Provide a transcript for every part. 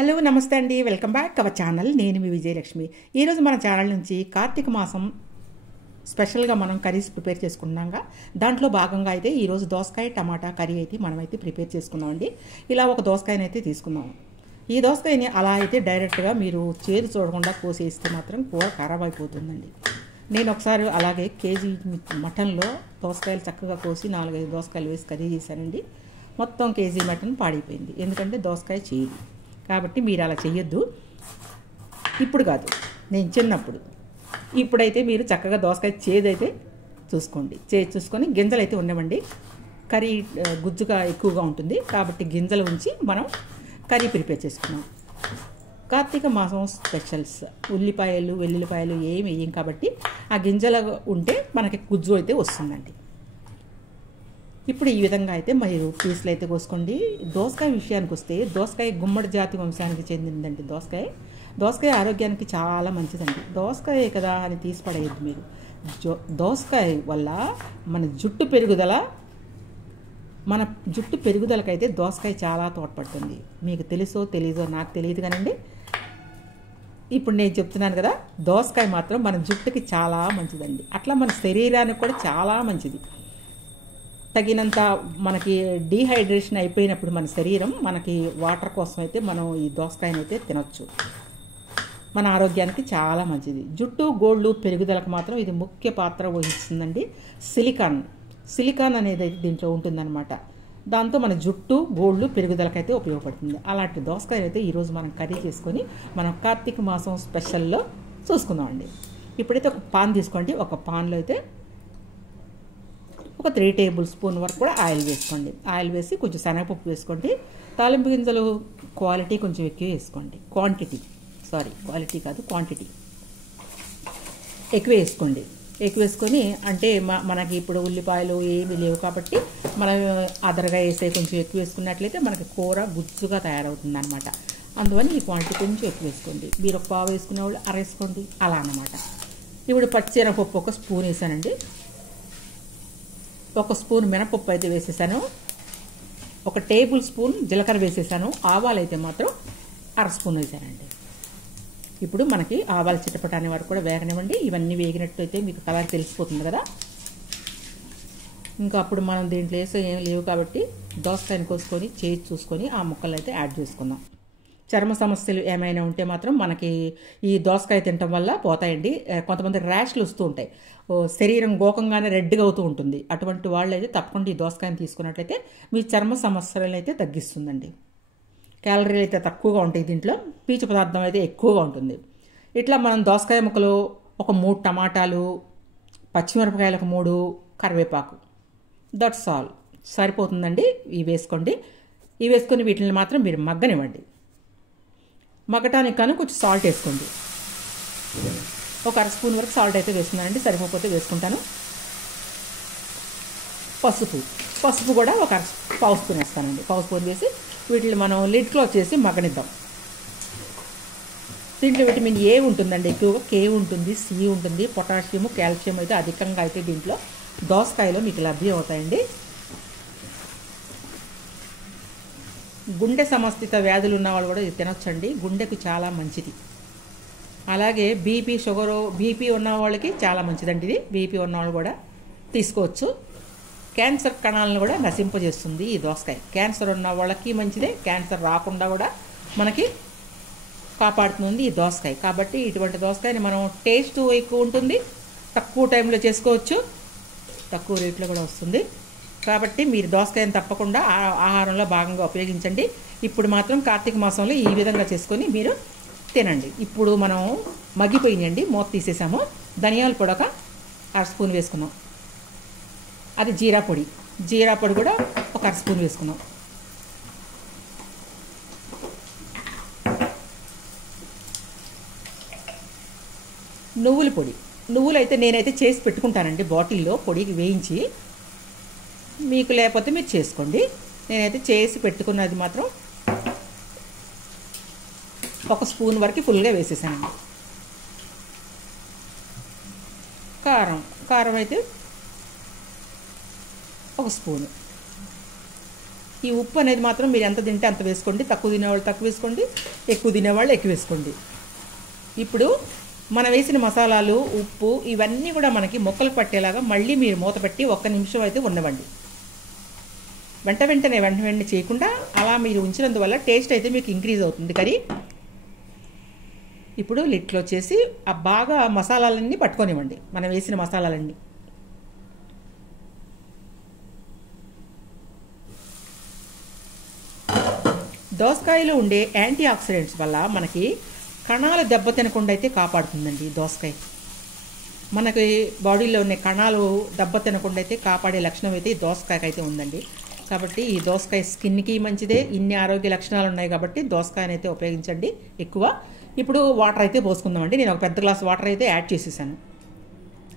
Hello నమస్తే అండి, welcome back our channel. నేను మీ విజయలక్ష్మి. ఈరోజు మన ఛానల్ నుంచి కార్తీక మాసం స్పెషల్గా మనం కర్రీస్ ప్రిపేర్ చేసుకున్నాగా దాంట్లో భాగంగా అయితే ఈరోజు దోసకాయ టమాటా కర్రీ అయితే మనమైతే ప్రిపేర్ చేసుకున్నామండి. ఇలా ఒక దోసకాయని అయితే తీసుకున్నాము. ఈ దోసకాయని అలా అయితే డైరెక్ట్గా మీరు చేదు చూడకుండా కోసేస్తే మాత్రం కూర ఖరాబ్ అయిపోతుందండి. నేను ఒకసారి అలాగే కేజీ మటన్లో దోసకాయలు చక్కగా కోసి 4-5 దోసకాయలు వేసి కర్రీ చేశానండి. మొత్తం కేజీ మటన్ పాడైపోయింది, ఎందుకంటే దోసకాయ చేదు. కాబట్టి మీరు అలా చెయ్యొద్దు. ఇప్పుడు కాదు, నేను చిన్నప్పుడు. ఇప్పుడైతే మీరు చక్కగా దోసకాయ చేదైతే చూసుకోండి. చూసుకొని గింజలు అయితే ఉండవండి. కర్రీ గుజ్జుగా ఎక్కువగా ఉంటుంది కాబట్టి గింజలు ఉంచి మనం కర్రీ ప్రిపేర్ చేసుకున్నాం. కార్తీక మాసం స్పెషల్స్ ఉల్లిపాయలు వెల్లుల్లిపాయలు ఏమి వేయం కాబట్టి ఆ గింజలు ఉంటే మనకి గుజ్జు అయితే వస్తుందండి. ఇప్పుడు ఈ విధంగా అయితే మీరు పీసులు అయితే కోసుకోండి. దోసకాయ విషయానికి వస్తే దోసకాయ గుమ్మడి జాతి వంశానికి చెందిందండి. దోసకాయ ఆరోగ్యానికి చాలా మంచిదండి. దోసకాయ కదా అని తీసి పడేయద్దు మీరు. దోసకాయ వల్ల మన జుట్టు పెరుగుదలకైతే దోసకాయ చాలా తోడ్పడుతుంది. మీకు తెలుసో తెలీదో నాకు తెలియదు కానండి, ఇప్పుడు నేను చెప్తున్నాను కదా, దోసకాయ మాత్రం మన జుట్టుకి చాలా మంచిదండి. అట్లా మన శరీరానికి కూడా చాలా మంచిది. తగినంత మనకి డీహైడ్రేషన్ అయిపోయినప్పుడు మన శరీరం మనకి వాటర్ కోసం అయితే మనం ఈ దోసకాయని అయితే తినొచ్చు. మన ఆరోగ్యానికి చాలా మంచిది. జుట్టు గోళ్ళు పెరుగుదలకు మాత్రం ఇది ముఖ్య పాత్ర వహిస్తుందండి. సిలికాన్ అనేది అయితే దీంట్లో ఉంటుందన్నమాట. దాంతో మన జుట్టు గోళ్ళు పెరుగుదలకైతే ఉపయోగపడుతుంది. అలాంటి దోసకాయ అయితే ఈరోజు మనం కర్రీ చేసుకొని మనం కార్తీక మాసం స్పెషల్లో చూసుకుందామండి. ఇప్పుడైతే ఒక పాన్ తీసుకోండి. ఒక పాన్లో అయితే ఒక 3 టేబుల్ స్పూన్ వరకు కూడా ఆయిల్ వేసుకోండి. ఆయిల్ వేసి కొంచెం శనగపప్పు వేసుకోండి. తాలింపు గింజలు క్వాలిటీ కొంచెం ఎక్కువ వేసుకోండి. క్వాంటిటీ ఎక్కువ వేసుకోండి. ఎక్కువ వేసుకొని అంటే మనకి ఇప్పుడు ఉల్లిపాయలు ఏమీ లేవు కాబట్టి మనం అదరగా వేసే కొంచెం ఎక్కువ వేసుకున్నట్లయితే మనకి కూర గుజ్జుగా తయారవుతుంది అనమాట. అందువల్ల ఈ క్వాంటిటీ కొంచెం ఎక్కువ వేసుకోండి. మీరు ఒక పావు వేసుకునే వాళ్ళు అర వేసుకోండి, అలా అన్నమాట. ఇప్పుడు పచ్చిశనగపప్పు ఒక స్పూన్ వేసానండి. 1 స్పూన్ మినపప్పు అయితే వేసేసాను. 1 టేబుల్ స్పూన్ జీలకర్ర వేసేసాను. ఆవాలు అయితే మాత్రం అర స్పూన్ వేసానండి. ఇప్పుడు మనకి ఆవాలు చిటపటాని వరకు కూడా వేగనివ్వండి. ఇవన్నీ వేగినట్టు అయితే మీకు కలర్ తెలిసిపోతుంది కదా. ఇంకా అప్పుడు మనం దీంట్లో వేసే ఏం లేవు కాబట్టి దోసకాయని కోసుకొని చేసి చూసుకొని ఆ ముక్కలు అయితే యాడ్ చేసుకుందాం. చర్మ సమస్యలు ఏమైనా ఉంటే మాత్రం మనకి ఈ దోసకాయ తినటం వల్ల పోతాయండి. కొంతమంది ర్యాష్లు వస్తూ ఉంటాయి, శరీరం గోకంగానే రెడ్గా అవుతూ ఉంటుంది. అటువంటి వాళ్ళు అయితే తప్పకుండా ఈ దోసకాయని తీసుకున్నట్లయితే మీ చర్మ సమస్యలను అయితే తగ్గిస్తుందండి. క్యాలరీలు అయితే తక్కువగా ఉంటాయి, దీంట్లో పీచు పదార్థం అయితే ఎక్కువగా ఉంటుంది. ఇట్లా మనం దోసకాయ ముక్కలు ఒక 3 టమాటాలు, పచ్చిమిరపకాయలకు 3, కరివేపాకు, దట్స్ ఆల్ సరిపోతుందండి. ఇవి వేసుకోండి. ఇవి వేసుకొని వీటిని మాత్రం మీరు మగ్గనివ్వండి. మగ్గటానికి కానీ కొంచెం సాల్ట్ వేసుకోండి. ఒక అర స్పూన్ వరకు సాల్ట్ అయితే వేసుకున్నానండి, సరిపోతే వేసుకుంటాను. పసుపు కూడా ఒక పావు స్పూన్ వేస్తానండి. పావు స్పూన్ వేసి వీటిని మనం లిడ్ క్లోజ్ చేసి మగ్గనిద్దాం. దీంట్లో విటమిన్ ఏ ఉంటుందండి, ఎక్కువగా కే ఉంటుంది, సి ఉంటుంది, పొటాషియం, కాల్షియం అయితే అధికంగా అయితే దీంట్లో దోసకాయలో మీకు లభ్యం అవుతాయండి. గుండె సమస్థిత వ్యాధులు ఉన్న వాళ్ళు కూడా ఇది తినొచ్చండి. గుండెకు చాలా మంచిది. అలాగే బీపీ ఉన్న వాళ్ళకి చాలా మంచిదండి ఇది. బీపీ ఉన్నవాళ్ళు కూడా తీసుకోవచ్చు. క్యాన్సర్ కణాలను కూడా నశింపజేస్తుంది ఈ దోసకాయ. క్యాన్సర్ ఉన్న వాళ్ళకి మంచిదే, క్యాన్సర్ రాకుండా కూడా మనకి కాపాడుతుంది ఈ దోసకాయ. కాబట్టి ఇటువంటి దోసకాయని మనం టేస్ట్ ఎక్కువ ఉంటుంది, తక్కువ టైంలో చేసుకోవచ్చు, తక్కువ రేట్లో కూడా వస్తుంది. కాబట్టి మీరు దోసకాయని తప్పకుండా ఆహారంలో భాగంగా ఉపయోగించండి. ఇప్పుడు మాత్రం కార్తీక మాసంలో ఈ విధంగా చేసుకొని మీరు తినండి. ఇప్పుడు మనం మగ్గిపోయినాయండి, మూత తీసేసాము. ధనియాల పొడి ఒక అర స్పూన్ వేసుకున్నాం. అది జీరా పొడి కూడా ఒక అర స్పూన్ వేసుకున్నాం. నువ్వులు అయితే నేనైతే చేసి పెట్టుకుంటానండి బాటిల్లో పొడికి వేయించి. మీకు లేకపోతే మీరు చేసుకోండి. నేనైతే చేసి పెట్టుకున్నది మాత్రం 1 స్పూన్ వరకు ఫుల్గా వేసేసానండి. కారం అయితే 1 స్పూను. ఈ ఉప్పు అనేది మాత్రం మీరు ఎంత తింటే అంత వేసుకోండి. తక్కువ తినేవాళ్ళు తక్కువ వేసుకోండి, ఎక్కువ తినేవాళ్ళు ఎక్కువ వేసుకోండి. ఇప్పుడు మనం వేసిన మసాలాలు, ఉప్పు ఇవన్నీ కూడా మనకి ముక్కలు పట్టేలాగా మళ్ళీ మీరు మూత పెట్టి 1 నిమిషం అయితే ఉండవండి. వెంటనే చేయకుండా అలా మీరు ఉంచినందువల్ల టేస్ట్ అయితే మీకు ఇంక్రీజ్ అవుతుంది కర్రీ. ఇప్పుడు లిడ్ క్లోజ్ చేసి ఆ బాగా మసాలాలన్నీ పట్టుకొనివ్వండి, మనం వేసిన మసాలాలన్నీ. దోసకాయలో ఉండే యాంటీ ఆక్సిడెంట్స్ వల్ల మనకి కణాలు దెబ్బతినకుండా అయితే కాపాడుతుందండి దోసకాయ. మనకి బాడీలో ఉన్న కణాలు దెబ్బతినకుండా అయితే కాపాడే లక్షణం అయితే ఈ దోసకాయకి అయితే ఉందండి. కాబట్టి ఈ దోసకాయ స్కిన్కి మంచిదే. ఇన్ని ఆరోగ్య లక్షణాలు ఉన్నాయి కాబట్టి దోసకాయని అయితే ఉపయోగించండి ఎక్కువ. ఇప్పుడు వాటర్ అయితే పోసుకుందామండి. నేను ఒక పెద్ద గ్లాస్ వాటర్ అయితే యాడ్ చేసేసాను.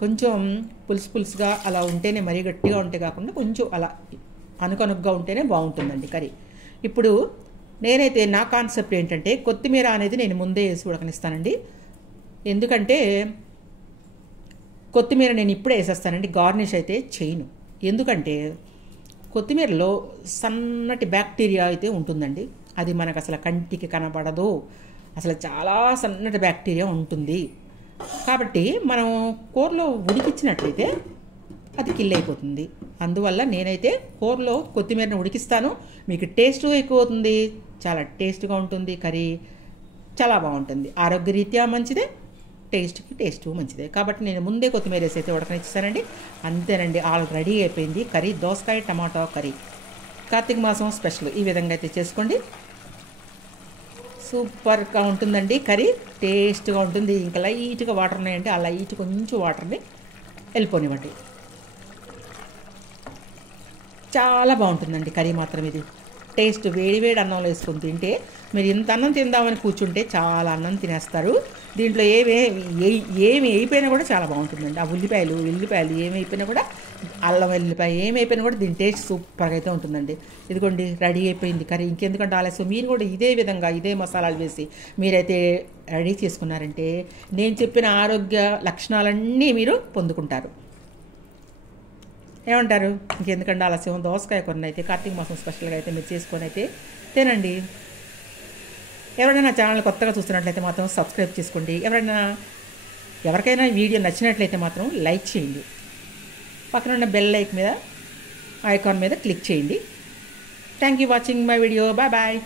కొంచెం పులుసుగా అలా ఉంటేనే, మరీ గట్టిగా ఉంటే కాకుండా కొంచెం అలా అనుకనుగ్గా ఉంటేనే బాగుంటుందండి కర్రీ. ఇప్పుడు నేనైతే నా కాన్సెప్ట్ ఏంటంటే కొత్తిమీర అనేది నేను ముందే వేసి ఉడకనిస్తానండి. ఎందుకంటే కొత్తిమీర నేను ఇప్పుడే వేసేస్తానండి, గార్నిష్ అయితే చేయను. ఎందుకంటే కొత్తిమీరలో సన్నటి బ్యాక్టీరియా అయితే ఉంటుందండి. అది మనకు అసలు కంటికి కనబడదు, అసలు చాలా సన్నటి బ్యాక్టీరియా ఉంటుంది. కాబట్టి మనం కూరలో ఉడికించినట్లయితే అది కిల్ అయిపోతుంది. అందువల్ల నేనైతే కూరలో కొత్తిమీరను ఉడికిస్తాను. మీకు టేస్ట్ ఎక్కువ అవుతుంది, చాలా టేస్ట్గా ఉంటుంది కర్రీ, చాలా బాగుంటుంది. ఆరోగ్యరీత్యా మంచిదే, టేస్ట్ మంచిదే. కాబట్టి నేను ముందే కొత్తిమీర వేసి అయితే ఉడకనిచ్చేసానండి. అంతేనండి, ఆల్ రెడీ అయిపోయింది కర్రీ. దోసకాయ టమాటో కర్రీ కార్తీక మాసం స్పెషల్. ఈ విధంగా అయితే చేసుకోండి, సూపర్గా ఉంటుందండి కర్రీ, టేస్ట్గా ఉంటుంది. ఇంకా లైట్గా వాటర్ ఉన్నాయంటే ఆ లైట్ కొంచెం వాటర్ని వెళ్ళిపోనివ్వండి, చాలా బాగుంటుందండి కర్రీ మాత్రం. ఇది టేస్ట్ వేడి అన్నంలో వేసుకొని తింటే, మీరు ఇంత అన్నం తిందామని కూర్చుంటే చాలా అన్నం తినేస్తారు. దీంట్లో ఏమి అయిపోయినా కూడా చాలా బాగుంటుందండి. ఆ ఉల్లిపాయలు ఏమి అయిపోయినా కూడా, అల్లం వెల్లిపాయ ఏమైపోయినా కూడా దీని టేస్ట్ సూపర్గా అయితే ఉంటుందండి. ఇదిగోండి రెడీ అయిపోయింది కర్రీ. ఇంకెందుకంటే ఆలస్యం, మీరు కూడా ఇదే విధంగా ఇదే మసాలాలు వేసి మీరైతే రెడీ చేసుకున్నారంటే నేను చెప్పిన ఆరోగ్య లక్షణాలన్నీ మీరు పొందుకుంటారు. ఏమంటారు? ఇంకెందుకంటే ఆలస్యం, దోసకాయ కొన్ని అయితే కార్తీక మాసం స్పెషల్గా అయితే మీరు చేసుకొని అయితే తినండి. ఎవరైనా నా ఛానల్ కొత్తగా చూస్తున్నట్లయితే మాత్రం సబ్స్క్రైబ్ చేసుకోండి. ఎవరికైనా వీడియో నచ్చినట్లయితే మాత్రం లైక్ చేయండి. పక్కన ఉన్న బెల్ ఐకాన్ మీద క్లిక్ చేయండి. Thank you watching my video. Bye.